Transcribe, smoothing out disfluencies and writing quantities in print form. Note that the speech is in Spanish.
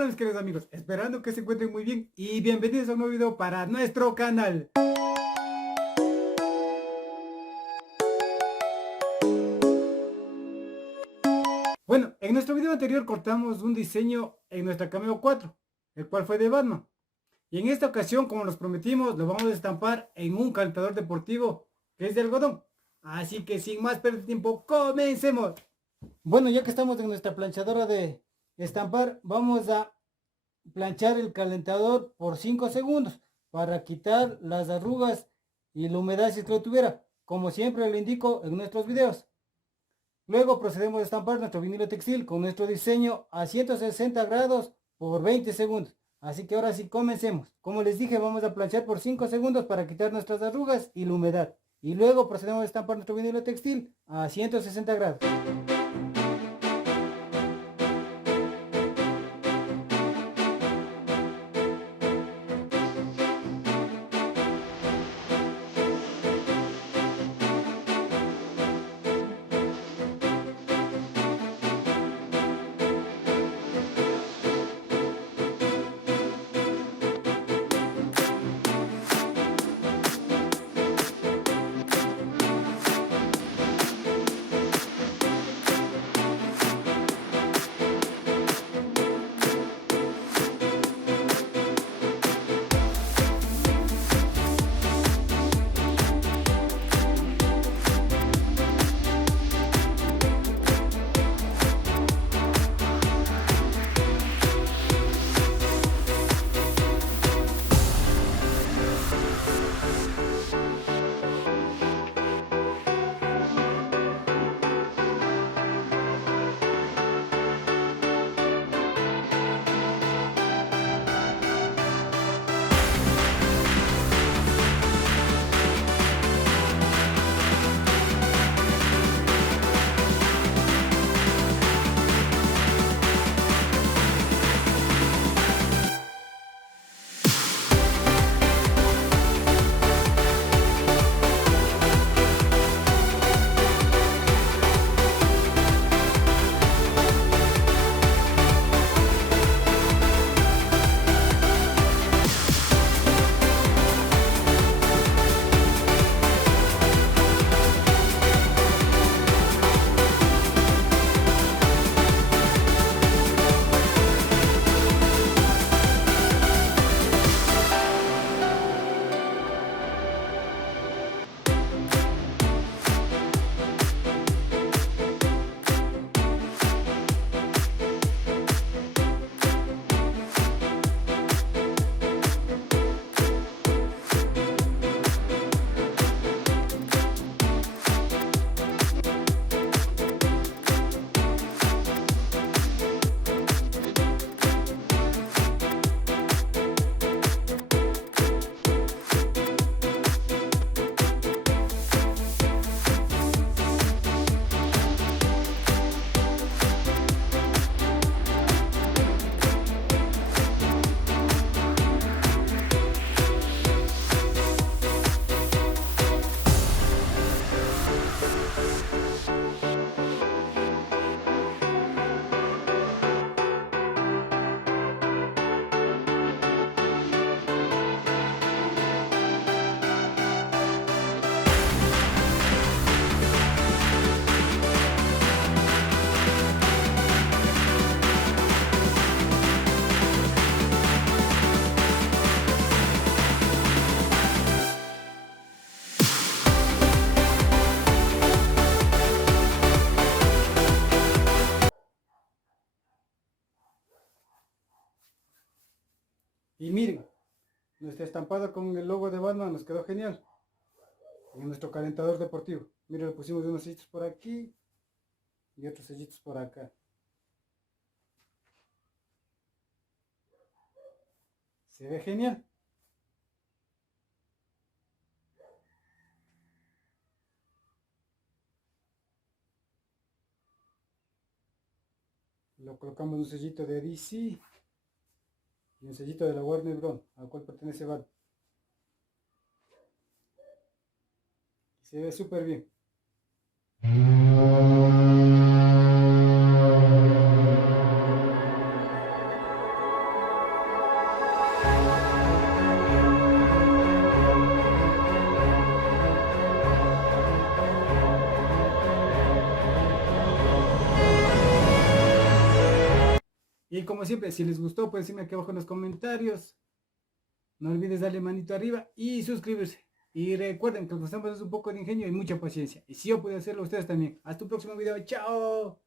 Hola mis queridos amigos, esperando que se encuentren muy bien y bienvenidos a un nuevo video para nuestro canal. Bueno, en nuestro video anterior cortamos un diseño en nuestra Cameo 4, el cual fue de Batman. Y en esta ocasión, como nos prometimos, lo vamos a estampar en un calentador deportivo que es de algodón. Así que sin más perder tiempo, comencemos. Bueno, ya que estamos en nuestra planchadora de estampar, vamos a planchar el calentador por 5 segundos para quitar las arrugas y la humedad si es que lo tuviera, como siempre le indico en nuestros videos. Luego procedemos a estampar nuestro vinilo textil con nuestro diseño a 160 grados por 20 segundos. Así que ahora sí comencemos. Como les dije, vamos a planchar por 5 segundos para quitar nuestras arrugas y la humedad. Y luego procedemos a estampar nuestro vinilo textil a 160 grados. Y miren, nuestra estampada con el logo de Batman nos quedó genial. En nuestro calentador deportivo. Miren, le pusimos unos sellitos por aquí y otros sellitos por acá. Se ve genial. Lo colocamos un sellito de DC y un sellito de la Warner Bros. Al cual pertenece Batman. Se ve súper bien. Y como siempre, si les gustó, pueden decirme aquí abajo en los comentarios. No olvides darle manito arriba y suscribirse. Y recuerden que lo que estamos es un poco de ingenio y mucha paciencia. Y si yo puedo hacerlo, ustedes también. Hasta un próximo video. ¡Chao!